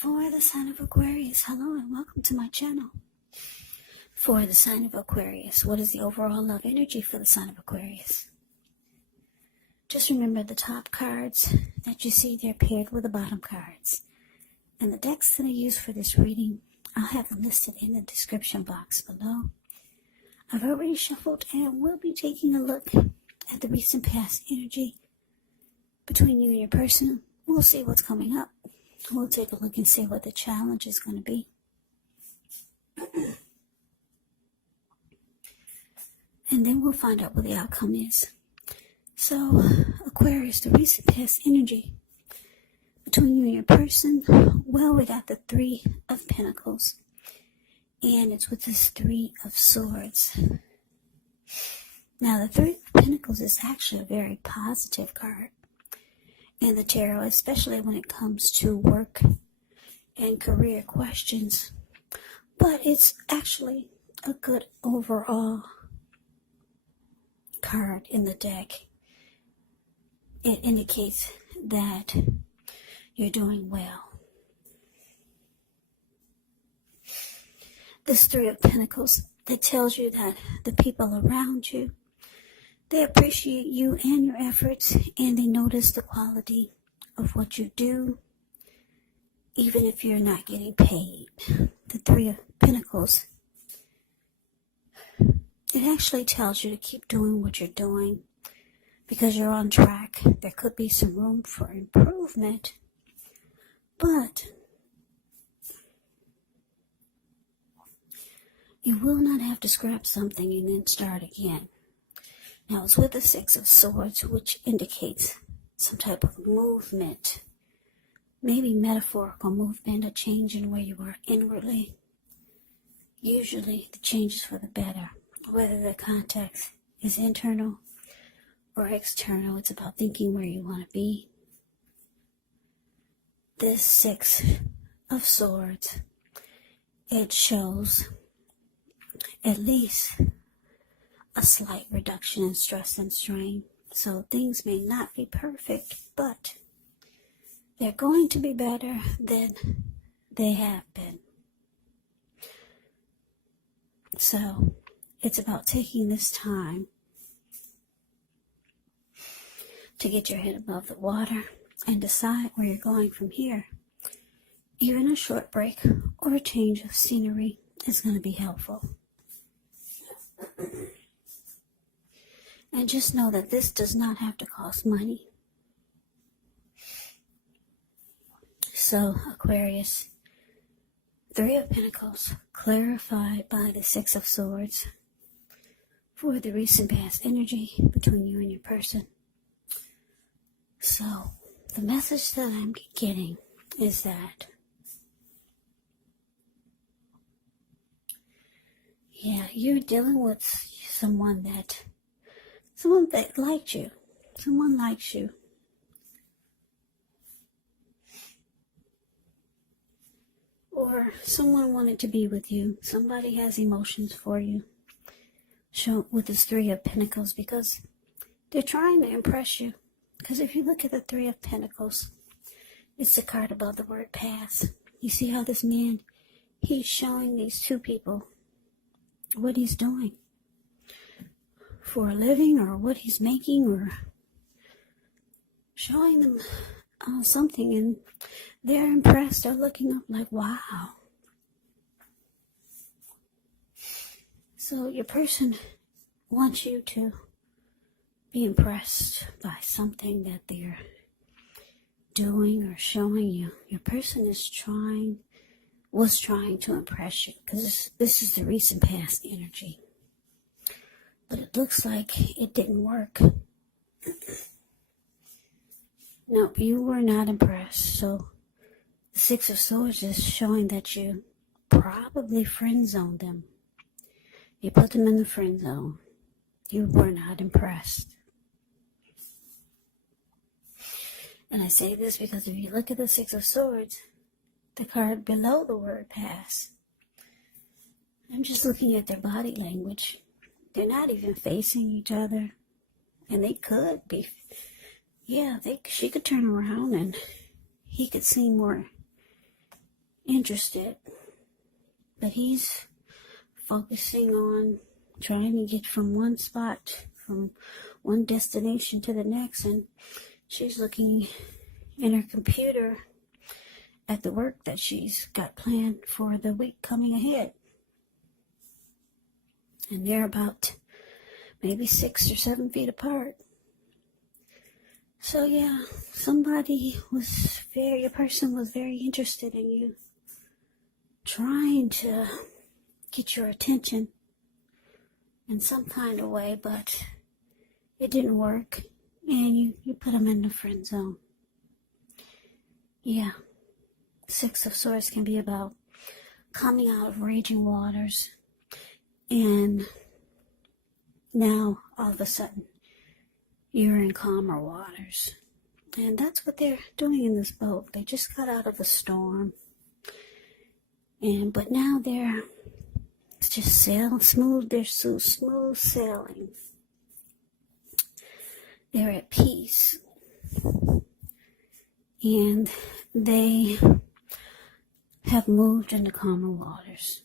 For the sign of Aquarius, hello and welcome to my channel. For the sign of Aquarius, what is the overall love energy for the sign of Aquarius? Just remember the top cards that you see, they're paired with the bottom cards. And the decks that I use for this reading, I'll have them listed in the description box below. I've already shuffled and we'll be taking a look at the recent past energy between you and your person. We'll see what's coming up. We'll take a look and see what the challenge is going to be. And then we'll find out what the outcome is. So, Aquarius, the recent past energy between you and your person. Well, we got the Three of Pentacles. And it's with this Three of Swords. Now, the Three of Pentacles is actually a very positive card in the tarot, especially when it comes to work and career questions. But it's actually a good overall card in the deck. It indicates that you're doing well. This Three of Pentacles, that tells you that the people around you, they appreciate you and your efforts, and they notice the quality of what you do, even if you're not getting paid. The Three of Pentacles, it actually tells you to keep doing what you're doing because you're on track. There could be some room for improvement, but you will not have to scrap something and then start again. Now, it's with the Six of Swords, which indicates some type of movement. Maybe metaphorical movement, a change in where you are inwardly. Usually, the change is for the better. Whether the context is internal or external, it's about thinking where you want to be. This Six of Swords, it shows at least a slight reduction in stress and strain. So things may not be perfect, but they're going to be better than they have been. So it's about taking this time to get your head above the water and decide where you're going from here. Even a short break or a change of scenery is going to be helpful. And just know that this does not have to cost money. So, Aquarius, Three of Pentacles, clarified by the Six of Swords for the recent past energy between you and your person. So, the message that I'm getting is that, yeah, you're dealing with someone that liked you. Someone likes you. Or someone wanted to be with you. Somebody has emotions for you. Show with this Three of Pentacles, because they're trying to impress you. Because if you look at the Three of Pentacles, it's the card above the word pass. You see how this man, he's showing these two people what he's doing for a living, or what he's making, or showing them something, and they're impressed. They're looking up like, wow. So your person wants you to be impressed by something that they're doing or showing you. Your person was trying to impress you, because this is the recent past energy. But it looks like it didn't work. No, you were not impressed. So the Six of Swords is showing that you probably friend-zoned them. You put them in the friend zone. You were not impressed. And I say this because if you look at the Six of Swords, the card below the word pass, I'm just looking at their body language. They're not even facing each other. And they could be. Yeah, she could turn around and he could seem more interested, but he's focusing on trying to get from one spot, from one destination to the next, and she's looking in her computer at the work that she's got planned for the week coming ahead. And they're about maybe 6 or 7 feet apart. So yeah, your person was very interested in you, trying to get your attention in some kind of way, but it didn't work, and you put them in the friend zone. Yeah, 6 of Swords can be about coming out of raging waters, and now all of a sudden you're in calmer waters. And that's what they're doing in this boat. They just got out of a storm, but now they're just smooth. They're so smooth sailing. They're at peace, and they have moved into calmer waters.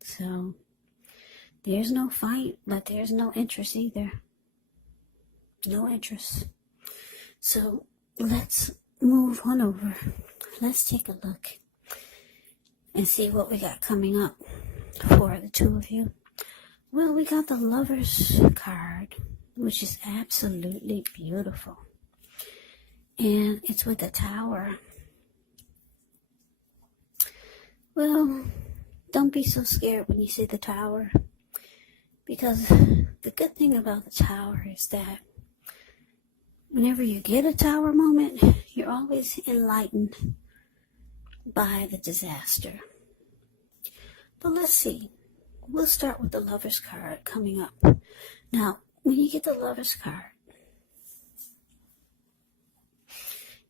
So there's no fight, but there's no interest either. No interest. So let's move on over. Let's take a look and see what we got coming up for the two of you. Well, we got the Lover's card, which is absolutely beautiful. And it's with the Tower. Well, don't be so scared when you see the Tower, because the good thing about the Tower is that whenever you get a Tower moment, you're always enlightened by the disaster. But let's see. We'll start with the Lover's card coming up. Now, when you get the Lover's card,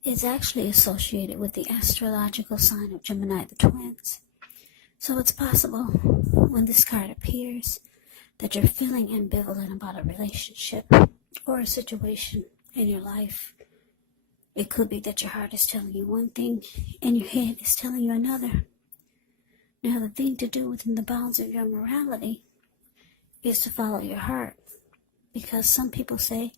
it's actually associated with the astrological sign of Gemini, the twins. So it's possible when this card appears that you're feeling ambivalent about a relationship or a situation in your life. It could be that your heart is telling you one thing and your head is telling you another. Now, the thing to do within the bounds of your morality is to follow your heart, because some people say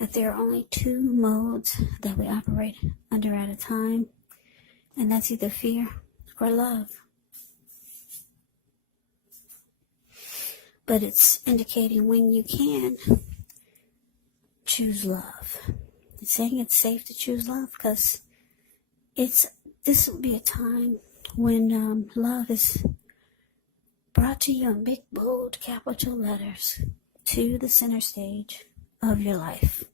that there are only 2 modes that we operate under at a time, and that's either fear or love. But it's indicating when you can choose love. It's saying it's safe to choose love, because this will be a time when love is brought to you in big, bold, capital letters to the center stage of your life.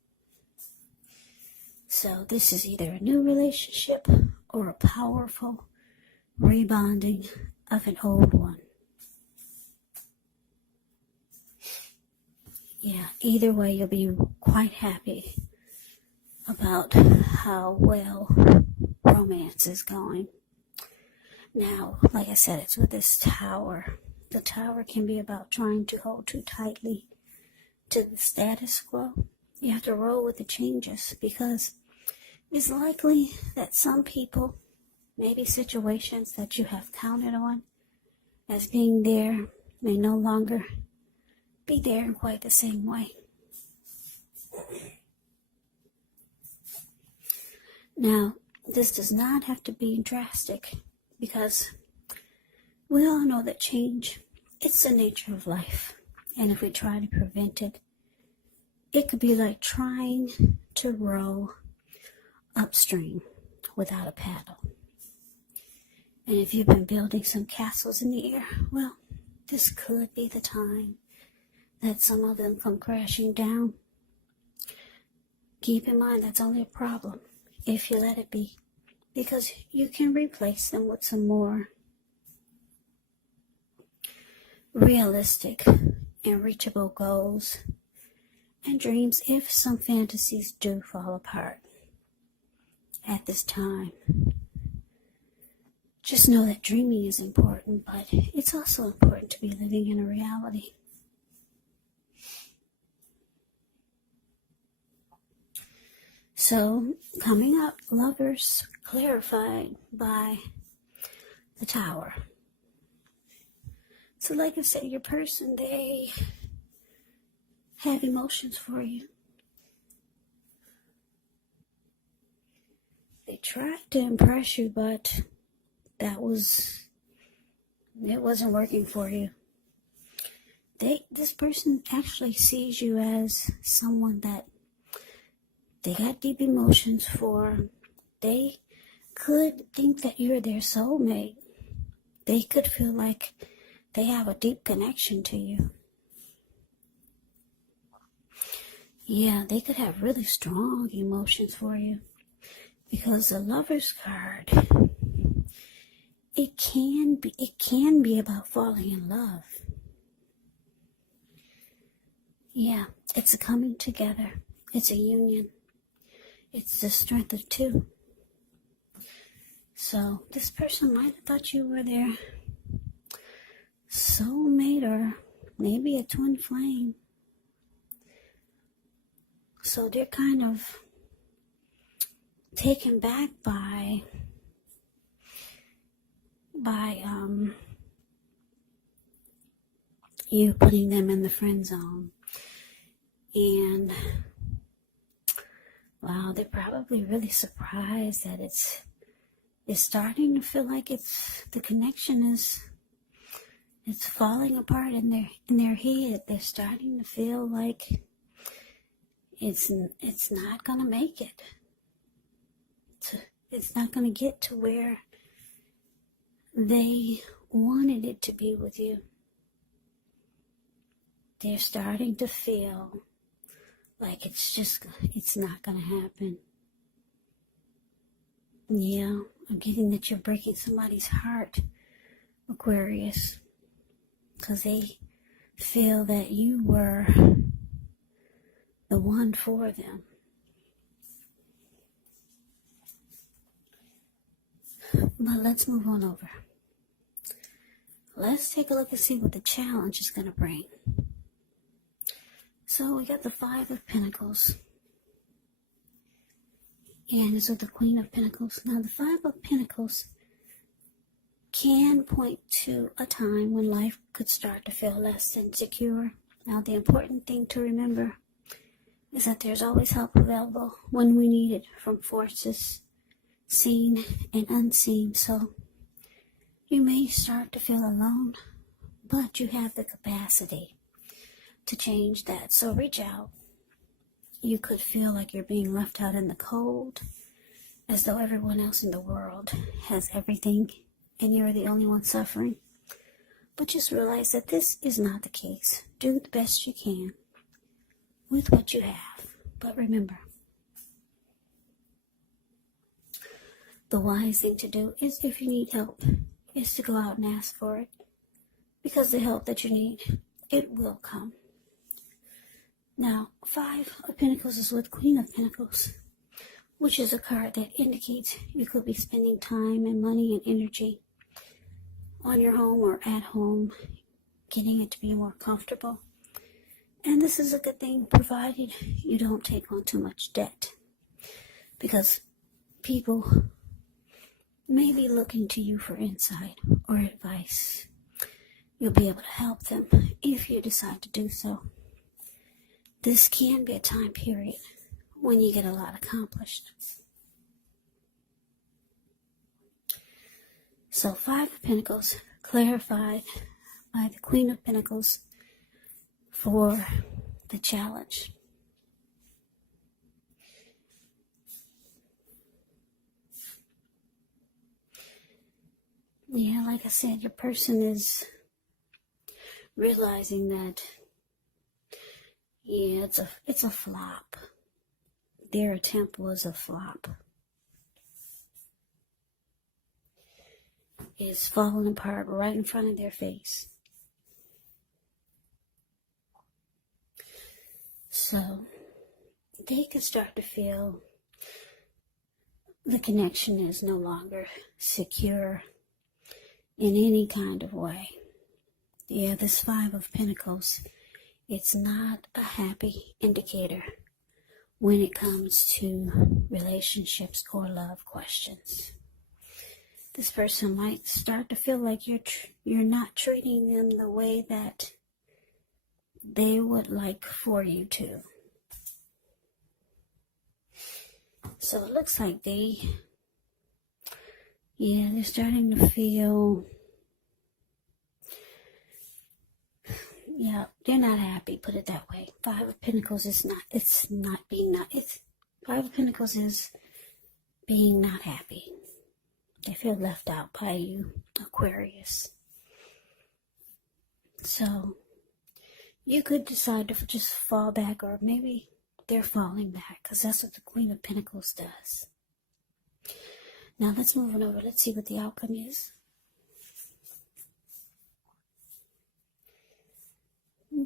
So this is either a new relationship or a powerful rebonding of an old one. Yeah, either way, you'll be quite happy about how well romance is going. Now, like I said, it's with this Tower. The Tower can be about trying to hold too tightly to the status quo. You have to roll with the changes, because it's likely that some people, maybe situations that you have counted on as being there, may no longer be there in quite the same way. Now, this does not have to be drastic, because we all know that change, it's the nature of life. And if we try to prevent it, it could be like trying to row upstream without a paddle. And if you've been building some castles in the air, well, this could be the time that some of them come crashing down. Keep in mind, that's only a problem if you let it be, because you can replace them with some more realistic and reachable goals and dreams if some fantasies do fall apart at this time. Just know that dreaming is important, but it's also important to be living in a reality. So, coming up, Lovers clarified by the Tower. So like I said, your person, they have emotions for you. They tried to impress you, but it wasn't working for you. This person actually sees you as someone that they got deep emotions for. They could think that you're their soulmate. They could feel like they have a deep connection to you. Yeah, they could have really strong emotions for you. Because the Lover's card, it can be about falling in love. Yeah, it's a coming together. It's a union. It's the strength of two. So this person might have thought you were their soulmate or maybe a twin flame. So they're kind of taken back by you putting them in the friend zone. And wow, they're probably really surprised that it's starting to feel like the connection is falling apart in their head. They're starting to feel like it's not gonna make it. It's not gonna get to where they wanted it to be with you. They're starting to feel like it's not gonna happen. Yeah, I'm getting that you're breaking somebody's heart, Aquarius, because they feel that you were the one for them. But let's move on over. Let's take a look and see what the challenge is going to bring. So we got the Five of Pentacles. And it's with the Queen of Pentacles. Now the Five of Pentacles can point to a time when life could start to feel less than secure. Now the important thing to remember is that there's always help available when we need it from forces seen and unseen. So you may start to feel alone, but you have the capacity to change that. So reach out. You could feel like you're being left out in the cold, as though everyone else in the world has everything and you're the only one suffering. But just realize that this is not the case. Do the best you can with what you have. But remember, the wise thing to do is, if you need help, is to go out and ask for it. Because the help that you need, it will come. Now, Five of Pentacles is with Queen of Pentacles, which is a card that indicates you could be spending time and money and energy on your home or at home, getting it to be more comfortable. And this is a good thing, provided you don't take on too much debt. Because people may be looking to you for insight or advice. You'll be able to help them if you decide to do so. This can be a time period when you get a lot accomplished. So Five of Pentacles clarified by the Queen of Pentacles for the challenge. Yeah, like I said, your person is realizing that, yeah, it's a flop. Their attempt was a flop. It's falling apart right in front of their face. So they can start to feel the connection is no longer secure in any kind of way. Yeah, this Five of Pentacles, it's not a happy indicator when it comes to relationships or love questions. This person might start to feel like you're not treating them the way that they would like for you to. So it looks like they're starting to feel, they're not happy, put it that way. Five of Pentacles is Five of Pentacles is being not happy. They feel left out by you, Aquarius. So you could decide to just fall back, or maybe they're falling back, because that's what the Queen of Pentacles does. Now let's move on over. Let's see what the outcome is.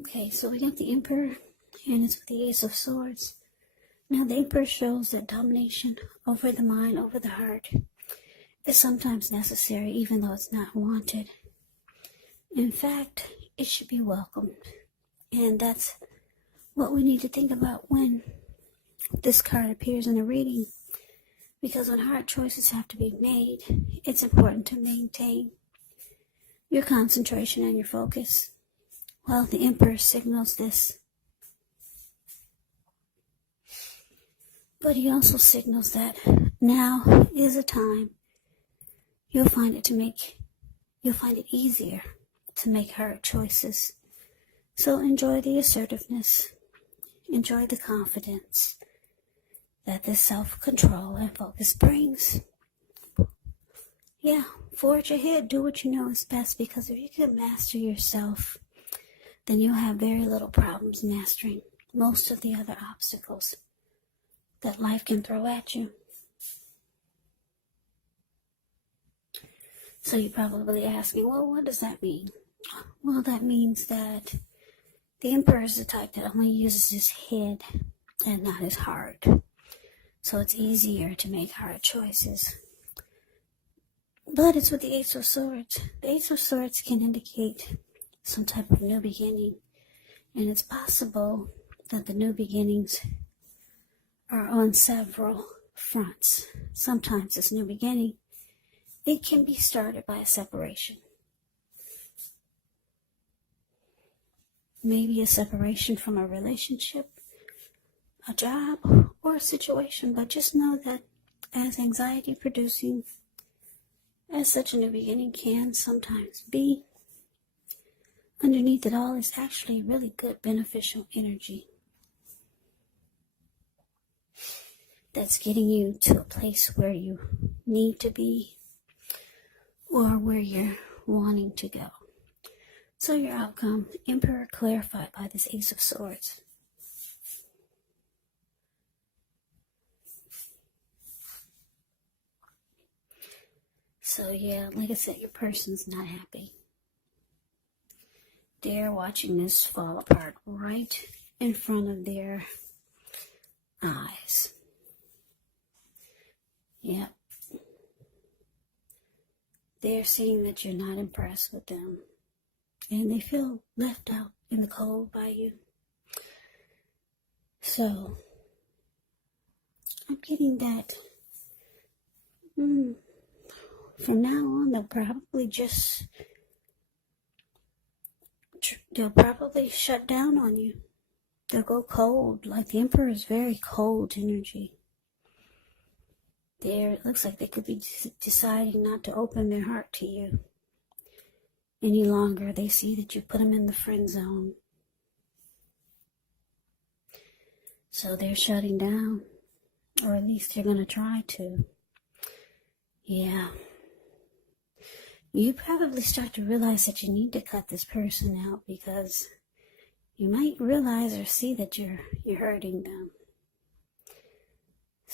Okay, so we got the Emperor, and it's with the Ace of Swords. Now the Emperor shows that domination over the mind, over the heart, is sometimes necessary, even though it's not wanted. In fact, it should be welcomed. And that's what we need to think about when this card appears in a reading. Because when hard choices have to be made, it's important to maintain your concentration and your focus. Well, the Emperor signals this. But he also signals that now is a time you'll find it easier to make hard choices. So enjoy the assertiveness, enjoy the confidence that this self-control and focus brings. Yeah, forge ahead, do what you know is best, because if you can master yourself, then you'll have very little problems mastering most of the other obstacles that life can throw at you. So you're probably asking, well, what does that mean? Well, that means that the Emperor is the type that only uses his head and not his heart. So it's easier to make hard choices. But it's with the Ace of Swords. The Ace of Swords can indicate some type of new beginning. And it's possible that the new beginnings are on several fronts. Sometimes this new beginning, it can be started by a separation. Maybe a separation from a relationship, a job, or a situation. But just know that as anxiety producing as such a new beginning can sometimes be, underneath it all is actually really good beneficial energy that's getting you to a place where you need to be, or where you're wanting to go. So your outcome, Emperor clarified by this Ace of Swords. So yeah, like I said, your person's not happy. They're watching this fall apart right in front of their eyes. Yep. They're seeing that you're not impressed with them. And they feel left out in the cold by you. So, I'm getting that from now on, they'll probably shut down on you. They'll go cold. Like the Emperor is very cold energy. It looks like they could be deciding not to open their heart to you any longer. They see that you put them in the friend zone. So they're shutting down. Or at least they're going to try to. Yeah. You probably start to realize that you need to cut this person out, because you might realize or see that you're hurting them.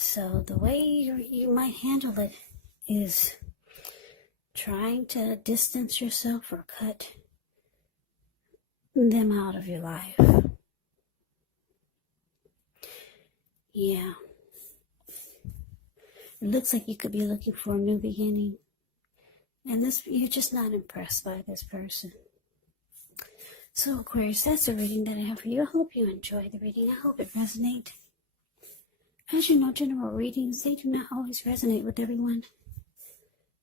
So the way you might handle it is trying to distance yourself or cut them out of your life. Yeah. It looks like you could be looking for a new beginning. And you're just not impressed by this person. So Aquarius, that's the reading that I have for you. I hope you enjoyed the reading. I hope it resonated. As you know, general readings, they do not always resonate with everyone.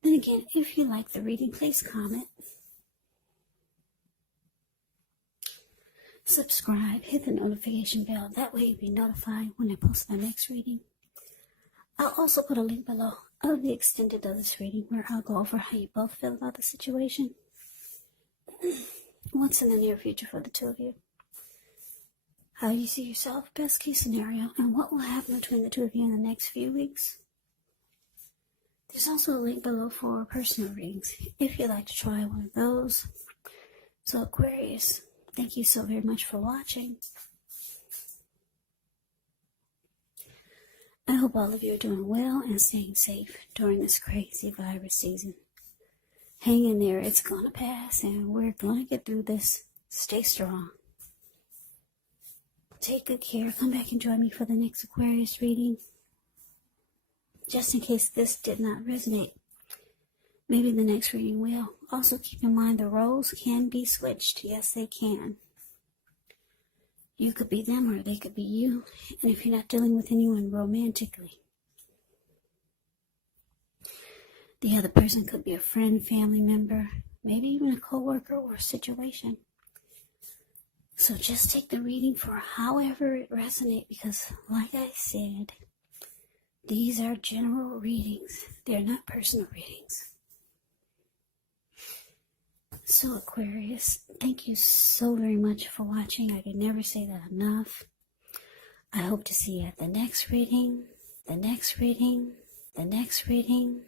And And again, if you like the reading, please comment, subscribe, hit the notification bell. That way you'll be notified when I post my next reading. I'll also put a link below of the extended of this reading where I'll go over how you both feel about the situation. What's in the near future for the two of you? How you see yourself, best case scenario, and what will happen between the two of you in the next few weeks. There's also a link below for personal readings if you'd like to try one of those. So Aquarius, thank you so very much for watching. I hope all of you are doing well and staying safe during this crazy virus season. Hang in there, it's gonna pass and we're gonna get through this. Stay strong. Take good care. Come back and join me for the next Aquarius reading. Just in case this did not resonate, maybe the next reading will. Also keep in mind the roles can be switched. Yes, they can. You could be them or they could be you. And if you're not dealing with anyone romantically, the other person could be a friend, family member, maybe even a coworker or a situation. So just take the reading for however it resonates, because like I said, these are general readings. They're not personal readings. So Aquarius, thank you so very much for watching. I can never say that enough. I hope to see you at the next reading, the next reading, the next reading.